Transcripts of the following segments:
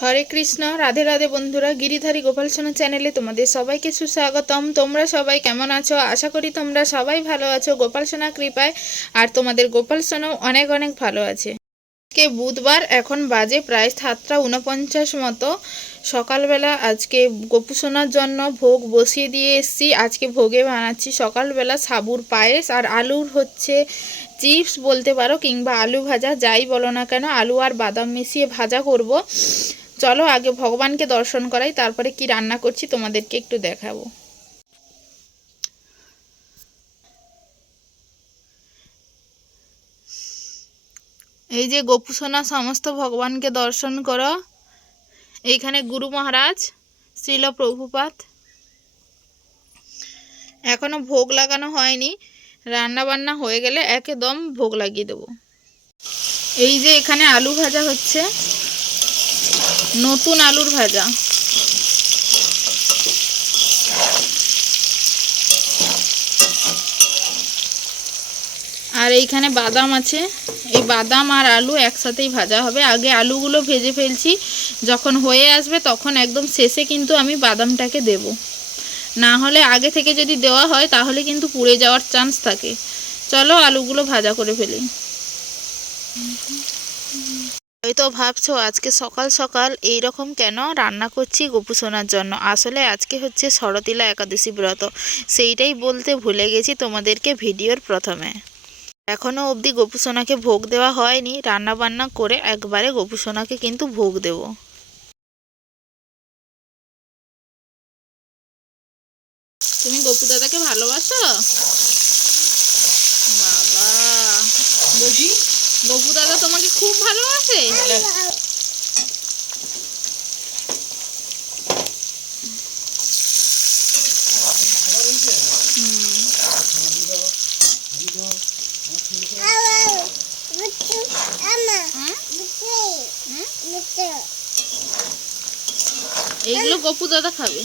হরে কৃষ্ণ, রাধে রাধে বন্ধুরা, গিরিধারী গোপাল সোনা চ্যানেলে তোমাদের সবাইকে সুস্বাগতম। তোমরা সবাই কেমন আছো? আশা করি তোমরা সবাই ভালো আছো। গোপাল সোনা কৃপায় আর তোমাদের গোপাল সোনাও অনেক অনেক ভালো আছে। আজকে বুধবার, এখন বাজে প্রায় সাতটা উনপঞ্চাশ মতো। সকালবেলা আজকে গোপু সোনার জন্য ভোগ বসিয়ে দিয়ে এসছি। আজকে ভোগে বানাচ্ছি সকালবেলা সাবুর পায়েস আর আলুর হচ্ছে চিপস বলতে পারো, কিংবা আলু ভাজা, যাই বলো না কেন, আলু আর বাদাম মিশিয়ে ভাজা করব। চলো আগে ভগবানকে দর্শন করাই, তারপরে কি রান্না করছি তোমাদেরকে একটু দেখাবো। এই যে গোপুসোনা, সমস্ত ভগবানকে দর্শন করো। এইখানে গুরু মহারাজ, শ্রীল প্রভুপাত। এখনও ভোগ লাগানো হয়নি। রান্না বান্না হয়ে গেলে একদম ভোগ লাগিয়ে দেবো। এই যে এখানে আলু ভাজা হচ্ছে। নতুন আলুর ভাজা। আর এইখানে বাদাম আছে। এই বাদাম আর আলু একসাথেই ভাজা হবে। আগে আলুগুলো ভেজে ফেলছি। যখন হয়ে আসবে তখন একদম শেষে কিন্তু আমি বাদামটাকে দেব। না হলে আগে থেকে যদি দেওয়া হয় তাহলে কিন্তু পুড়ে যাওয়ার চান্স থাকে। চলো আলুগুলো ভাজা করে ফেলি। হয়তো ভাবছ আজকে সকাল সকাল এই রকম কেন রান্না করছি গোপু সোনার জন্য? আসলে আজকে হচ্ছে শরতিলা একাদশী ব্রত। সেইটাই বলতে ভুলে গেছি তোমাদেরকে ভিডিওর প্রথমে। এখনও অবধি গোপু সোনাকে ভোগ দেওয়া হয়নি। রান্না বান্না করে একবারে গোপু সোনাকে কিন্তু ভোগ দেব। তুমি গোপু দাদাকে ভালোবাসো? বাবা বলছি গপু দাদা তোমাকে খুব ভালোবাসে। এগুলো গপু দাদা খাবে।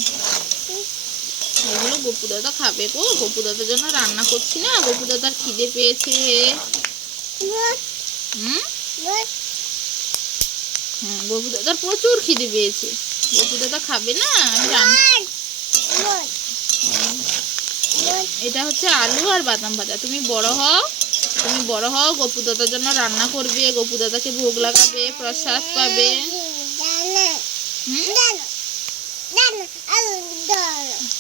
এগুলো গপু দাদা খাবে গো। গপু দাদার জন্য রান্না করছি না। গপু দাদার খিদে পেয়েছে। হুম? হ্যাঁ দাদার প্রচুর খিদে পেয়েছে। গপু দাদা খাবে না? আমি এটা হচ্ছে আলু আর বাদাম ভাজা। তুমি বড় হও। তুমি বড় হও। গপু দাদার জন্য রান্না করবে। গপু দাদাকে ভোগ লাগাবে প্রসাদ পাবে।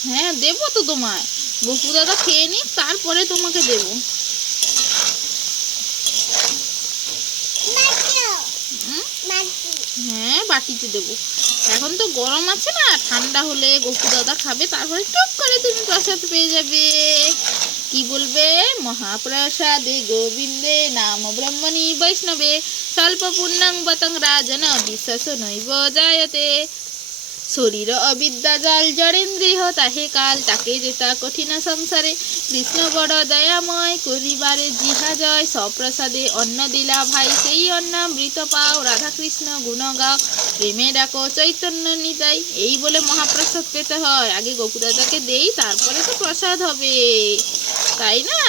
হ্যাঁ দেবো তো তোমায়। গপু দাদা খেয়ে নিক তারপরে তোমাকে দেবো হুম? হ্যাঁ বাটিতে দেবো। এখন তো গরম আছে না, ঠান্ডা হলে গপু দাদা খাবে, তারপরে টুক করে তুমি প্রসাদ পেয়ে যাবে। কি বলবে? মহাপ্রসাদে গোবিন্দে নাম ব্রহ্মণী বৈষ্ণবে স্বল্প পূর্ণাঙ্গ বতং রাজন বিশ্বাস নৈব জায়তে। শরীর অবিদ্যা জাল জড়েন্দ্রিয় তাহে কাল তাকে যেতা কঠিন সংসারে। কৃষ্ণ বড় দয়াময়, করিবারে জিহা জয় সপ্রসাদে অন্ন দিলা ভাই, সেই অন্নামৃত পাও। রাধা কৃষ্ণ গুণ গাও, প্রেমে ডাকো, চৈতন্য নিতাই এই বলে মহাপ্রসাদ পেতে হয়। আগে গোপুদাদাকে দেই, তারপরে তো প্রসাদ হবে। তাই না?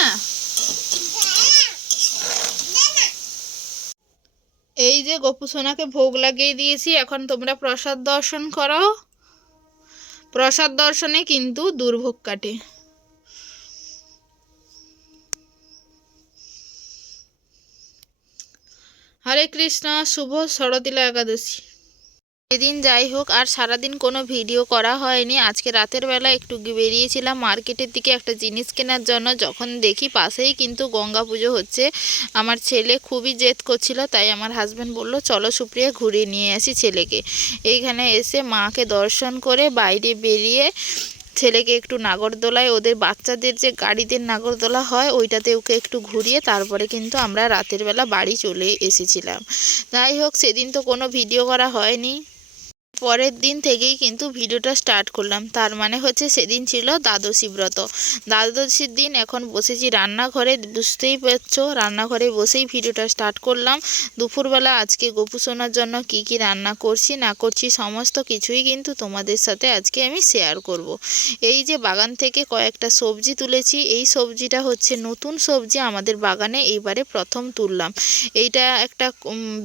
এই যে সোনাকে ভোগ লাগিয়ে দিয়েছি, এখন তোমরা প্রসাদ দর্শন করো প্রসাদ দর্শনে কিন্তু দুর্ভোগ কাটে। হরে কৃষ্ণ, শুভ সরতিলা একাদশী। এদিন যাই হোক, আর সারাদিন কোনো ভিডিও করা হয়নি। আজকে রাতের বেলা একটু বেরিয়েছিলাম মার্কেটের দিকে একটা জিনিস কেনার জন্য। যখন দেখি পাশেই কিন্তু গঙ্গা পুজো হচ্ছে। আমার ছেলে খুবই জেদ করছিল, তাই আমার হাজব্যান্ড বলল, চলো সুপ্রিয়া ঘুরিয়ে নিয়ে আসি ছেলেকে। এইখানে এসে মাকে দর্শন করে বাইরে বেরিয়ে ছেলেকে একটু নাগরদোলায়, ওদের বাচ্চাদের যে গাড়িদের নাগরদোলা হয়, ওইটাতে ওকে একটু ঘুরিয়ে তারপরে কিন্তু আমরা রাতের বেলা বাড়ি চলে এসেছিলাম। যাই হোক, সেদিন তো কোনো ভিডিও করা হয়নি। পরের দিন থেকেই কিন্তু ভিডিওটা স্টার্ট করলাম। তার মানে হচ্ছে সেদিন ছিল দ্বাদশী ব্রত। দ্বাদশীর দিন এখন বসেছি রান্নাঘরে, বুঝতেই পারছ? রান্নাঘরে বসেই ভিডিওটা স্টার্ট করলাম। দুপুরবেলা আজকে গোপু সোনার জন্য কি কি রান্না করছি, না করছি, সমস্ত কিছুই কিন্তু তোমাদের সাথে আজকে আমি শেয়ার করব। এই যে বাগান থেকে কয়েকটা সবজি তুলেছি, এই সবজিটা হচ্ছে নতুন সবজি আমাদের বাগানে এইবারে প্রথম তুললাম। এইটা একটা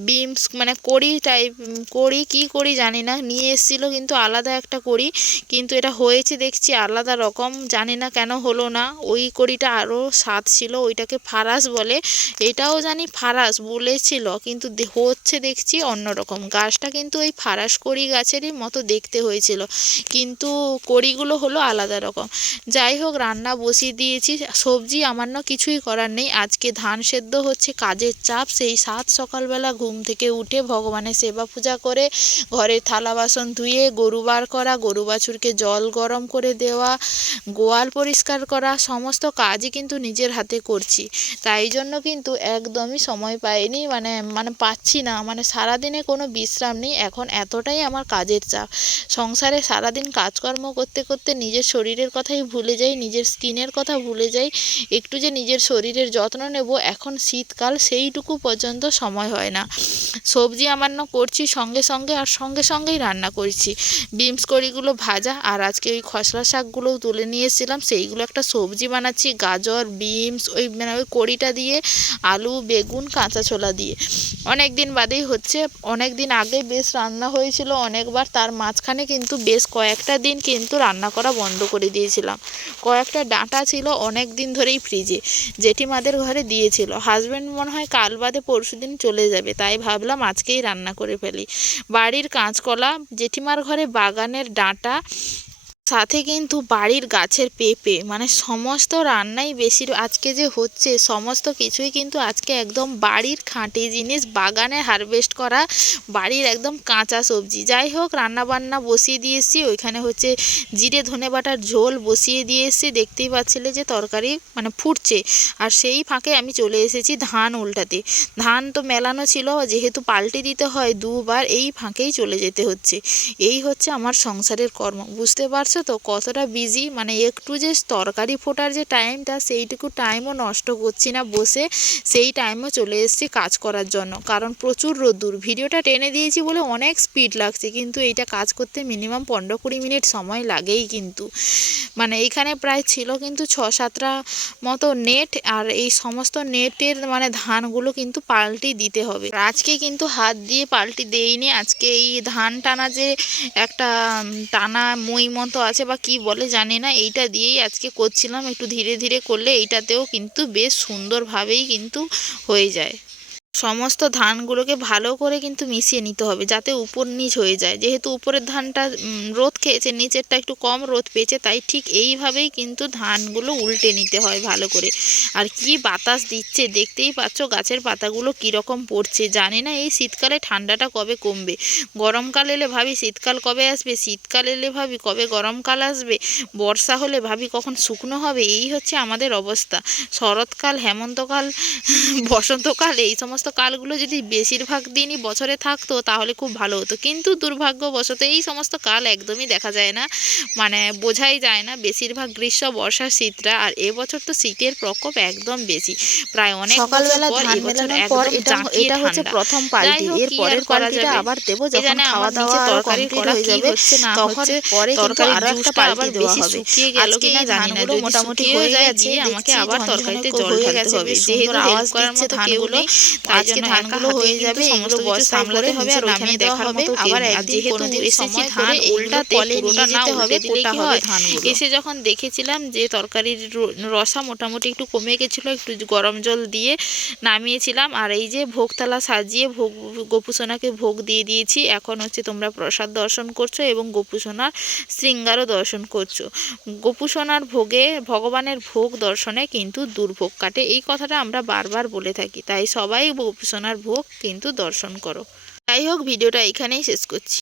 বিমস মানে কড়ি টাইপ কড়ি কি করি জানি না নিয়ে এসেছিল কিন্তু আলাদা একটা কড়ি। কিন্তু এটা হয়েছে দেখছি আলাদা রকম, জানি না কেন হলো না। ওই কড়িটা আরও স্বাদ ছিল, ওইটাকে ফারাস বলে। এটাও জানি ফারাস বলেছিল, কিন্তু হচ্ছে দেখছি অন্যরকম গাছটা কিন্তু ওই ফারাস কড়ি গাছেরই মতো দেখতে হয়েছিল। কিন্তু কড়িগুলো হলো আলাদা রকম। যাই হোক, রান্না বসিয়ে দিয়েছি। সবজি আমার না কিছুই করার নেই। আজকে ধান সেদ্ধ হচ্ছে, কাজের চাপ। সেই সাত সকালবেলা ঘুম থেকে উঠে ভগবানের সেবা পূজা করে ঘরের থালা বাসন ধুয়ে, গরু বার করা, গরু বাছুরকে জল গরম করে দেওয়া, গোয়াল পরিষ্কার করা, সমস্ত কাজই কিন্তু নিজের হাতে করছি। তাই জন্য কিন্তু একদমই সময় পাইনি মানে মানে পাচ্ছি না। মানে সারাদিনে কোনো বিশ্রাম নেই। এখন এতটাই আমার কাজের চাপ। সংসারে সারাদিন কাজকর্ম করতে করতে নিজের শরীরের কথাই ভুলে যাই, নিজের স্কিনের কথা ভুলে যাই, একটু যে নিজের শরীরের যত্ন নেব, এখন শীতকাল সেইটুকু পর্যন্ত সময় হয় না। সবজি আমার করছি সঙ্গে সঙ্গে, আর সঙ্গে, সঙ্গেই রান্না করেছি। বিমস কড়িগুলো ভাজা আর আজকে ওই খসলা শাকগুলোও তুলে নিয়ে এসেছিলাম সেইগুলো একটা সবজি বানাচ্ছি, গাজর, বিমস, ওই মানে ওই কড়িটা দিয়ে, আলু, বেগুন, কাঁচা ছোলা দিয়ে। অনেক দিন বাদেই হচ্ছে অনেক দিন আগে বেশ রান্না হয়েছিল, অনেকবার তার মাঝখানে কিন্তু বেশ কয়েকটা দিন কিন্তু রান্না করা বন্ধ করে দিয়েছিলাম। কয়েকটা ডাঁটা ছিল অনেক দিন ধরেই ফ্রিজে, জেঠিমাদের ঘরে দিয়েছিল। হাজব্যান্ড মনে হয় কাল বাদে পরশু দিন চলে যাবে, তাই ভাবলাম আজকেই রান্না করে ফেলি। বাড়ির কাঁচকলা জেঠিমার ঘরে বাগানের ডাঁটা সাথে কিন্তু বাড়ির গাছের পেঁপে মানে সমস্ত রান্নাই বেশির আজকে যে হচ্ছে, সমস্ত কিছুই কিন্তু আজকে একদম বাড়ির খাঁটি জিনিস, বাগানে হারভেস্ট করা বাড়ির একদম কাঁচা সবজি। যাই হোক, রান্নাবান্না বসিয়ে দিয়ে এসেছি ওইখানে হচ্ছে জিরে, ধনে বাটার ঝোল বসিয়ে দিয়ে এসেছি দেখতেই পাচ্ছিলে যে তরকারি মানে ফুটছে। আর সেই ফাঁকে আমি চলে এসেছি ধান উল্টাতে। ধান তো মেলানো ছিল, যেহেতু পাল্টে দিতে হয় দুবার, এই ফাঁকেই চলে যেতে হচ্ছে। এই হচ্ছে আমার সংসারের কর্ম, বুঝতে পারছ? তো কতটা বিজি মানে একটু যে তরকারি ফোটার যে টাইমটা সেইটুকু টাইমও নষ্ট করছি না বসে, সেই টাইমও চলে এসেছি কাজ করার জন্য। কারণ প্রচুর রোদ্দুর। ভিডিওটা টেনে দিয়েছি বলে অনেক স্পিড লাগছে, কিন্তু এইটা কাজ করতে মিনিমাম পনেরো কুড়ি মিনিট সময় লাগেই কিন্তু। মানে এইখানে প্রায় ছিল কিন্তু ছ সাতটা মতো নেট আর এই সমস্ত নেটের মানে ধানগুলো কিন্তু পাল্টি দিতে হবে। আজকে কিন্তু হাত দিয়ে পাল্টি দেইনি। আজকে এই ধান টানা যে একটা টানা মই মতো আছে বা কি বলে জানি না। এইটা দিয়েই আজকে করছিলাম। একটু ধীরে ধীরে করলে এইটাতেও কিন্তু বেশ সুন্দরভাবেই কিন্তু হয়ে যায়। সমস্ত ধানগুলোকে ভালো করে কিন্তু মিশিয়ে নিতে হবে যাতে উপর নিচ হয়ে যায়। যেহেতু উপরের ধানটা রোদ খেয়েছে, নিচেরটা একটু কম রোদ পেয়েছে, তাই ঠিক এইভাবেই কিন্তু ধানগুলো উল্টে নিতে হয় ভালো করে। আর কি বাতাস দিচ্ছে দেখতেই পাচ্ছ গাছের পাতাগুলো কীরকম পড়ছে, জানি না এই শীতকালে ঠান্ডাটা কবে কমবে। গরমকাল এলে ভাবি শীতকাল কবে আসবে, শীতকাল এলে ভাবি কবে গরমকাল আসবে, বর্ষা হলে ভাবি কখন শুকনো হবে, এই হচ্ছে আমাদের অবস্থা। শরৎকাল, হেমন্তকাল, বসন্তকাল, এই সমস্ত সমস্ত কালগুলো যদি বেশিরভাগ দিনই বছরে থাকতো তাহলে খুব ভালো হতো। কিন্তু দুর্ভাগ্যবশত এই সমস্ত কাল একদমই দেখা যায় না। মানে বোঝাই যায় না বেশিরভাগ গ্রীষ্ম বর্ষা শীতটা আর এবছর তো শীতের প্রকোপ একদম বেশি। প্রায় অনেক সকালবেলা ধান মেলানোর পর এটা এটা হচ্ছে প্রথম পাল্টি। এর পরের পাল্টিটা আবার দেবো যখন খাওয়া দাওয়া তরকারি করা হয়ে যাবে তখন পরে কিন্তু আরও একটা পাল্টি দেওয়া হবে। আজকে কিনা এই জানি না। মোটামুটি হয়ে যায় দিয়ে আমাকে আবার তরকারিতে জল ঢালতে গেছে হবে। যেহেতু আওয়াজ দিচ্ছে ধানগুলো। আজকে ধানগুলো হয়ে যাবে এগুলো বস্তায় ভরে হবে আর ওইখানে নামিয়ে দেখার হবে আবার যেহেতু কোনোদিন এসেছি ধান করে উল্টাতে পুরোটা না হবে কোটা হবে। ধানগুলো। এসে যখন দেখেছিলাম যে তরকারির রসা মোটামুটি একটু কমে গেছিল একটু গরম জল দিয়ে নামিয়েছিলাম আর এই যে ভোগতলা সাজিয়ে ভোগ গোপুসোনাকে ভোগ দিয়ে দিয়েছি এখন হচ্ছে তোমরা প্রসাদ দর্শন করছ এবং গোপুসোনার শৃঙ্গারও দর্শন করছ। গোপুসোনার ভোগে ভগবানের ভোগ দর্শনে কিন্তু দুর্ভোগ কাটে এই কথাটা আমরা বারবার বলে থাকি তাই সবাই গোপুসোনার ভোগ কিন্তু দর্শন করো। যাই হোক ভিডিওটা এখানেই শেষ করছি।